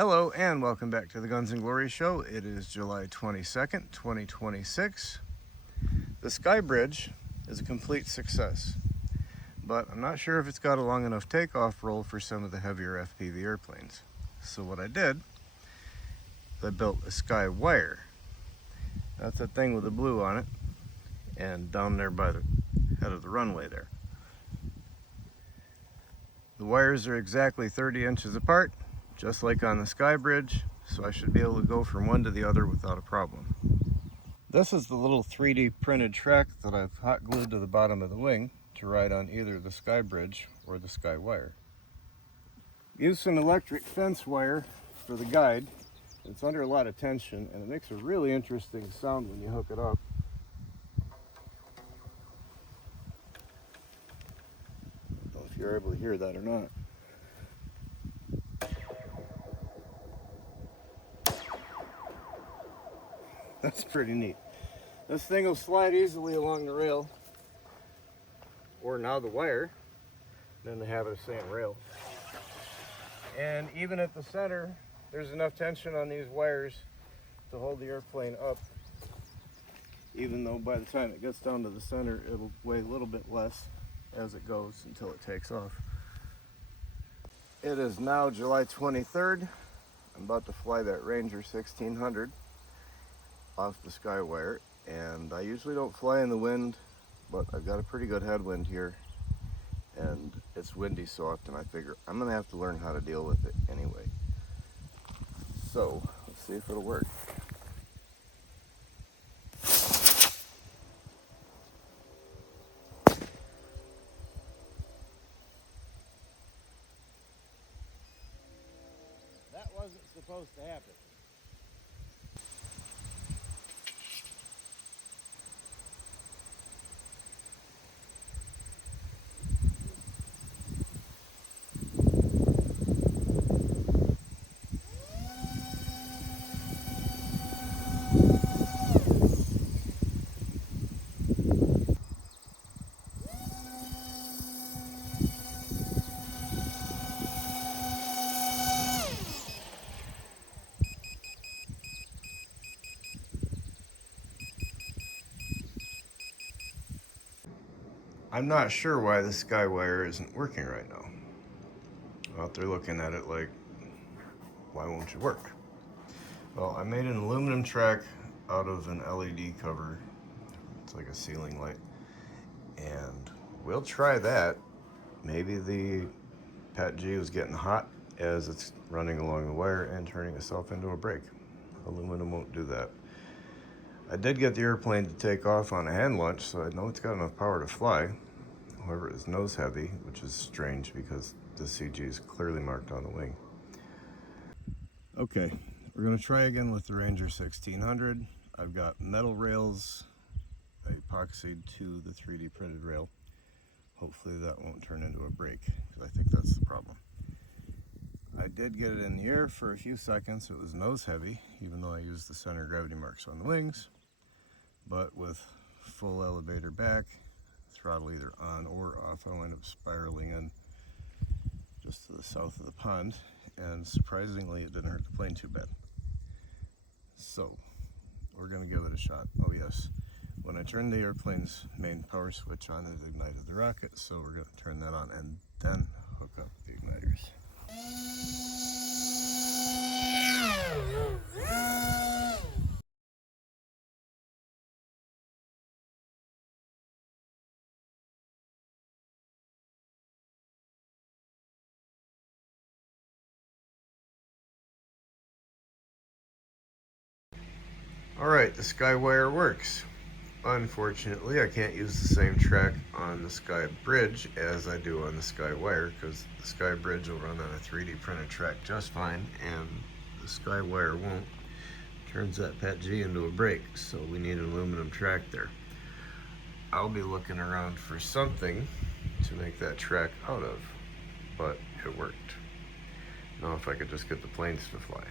Hello and welcome back to the Guns and Glory show. It is July 22nd, 2026. The Sky Bridge is a complete success, but I'm not sure if it's got a long enough takeoff roll for some of the heavier FPV airplanes. So what I did, I built a Sky Wire. That's that thing with the blue on it, and down there by the head of the runway there. The wires are exactly 30 inches apart, just like on the Sky Bridge, so I should be able to go from one to the other without a problem. This is the little 3D printed track that I've hot glued to the bottom of the wing to ride on either the Sky Bridge or the Sky Wire. Use an electric fence wire for the guide. It's under a lot of tension and it makes a really interesting sound when you hook it up. I don't know if you're able to hear that or not. That's pretty neat. This thing will slide easily along the rail, or now the wire, then they have it a saying rail. And even at the center, there's enough tension on these wires to hold the airplane up, even though by the time it gets down to the center, it'll weigh a little bit less as it goes until it takes off. It is now July 23rd. I'm about to fly that Ranger 1600 off the Sky Wire, and I usually don't fly in the wind, but I've got a pretty good headwind here and it's windy so often I figure I'm gonna have to learn how to deal with it anyway. So let's see if it'll work. That wasn't supposed to happen. I'm not sure why the Sky Wire isn't working right now. Out there looking at it like, why won't you work? Well, I made an aluminum track out of an LED cover. It's like a ceiling light. And we'll try that. Maybe the Pat G was getting hot as it's running along the wire and turning itself into a brake. Aluminum won't do that. I did get the airplane to take off on a hand launch, so I know it's got enough power to fly. However, it's nose heavy, which is strange because the CG is clearly marked on the wing. Okay, we're going to try again with the Ranger 1600. I've got metal rails I epoxied to the 3D printed rail. Hopefully that won't turn into a brake, because I think that's the problem. I did get it in the air for a few seconds. It was nose heavy, even though I used the center gravity marks on the wings. But with full elevator back, throttle either on or off, I wind up spiraling in just to the south of the pond, and surprisingly it didn't hurt the plane too bad. So we're going to give it a shot. Oh yes, when I turned the airplane's main power switch on, it ignited the rocket, so we're going to turn that on and then hook up the igniters. Alright, the Sky Wire works. Unfortunately, I can't use the same track on the Sky Bridge as I do on the Sky Wire, because the Sky Bridge will run on a 3D printed track just fine, and the Sky Wire won't. Turns that Pat G into a brake, so we need an aluminum track there. I'll be looking around for something to make that track out of, but it worked. Now if I could just get the planes to fly.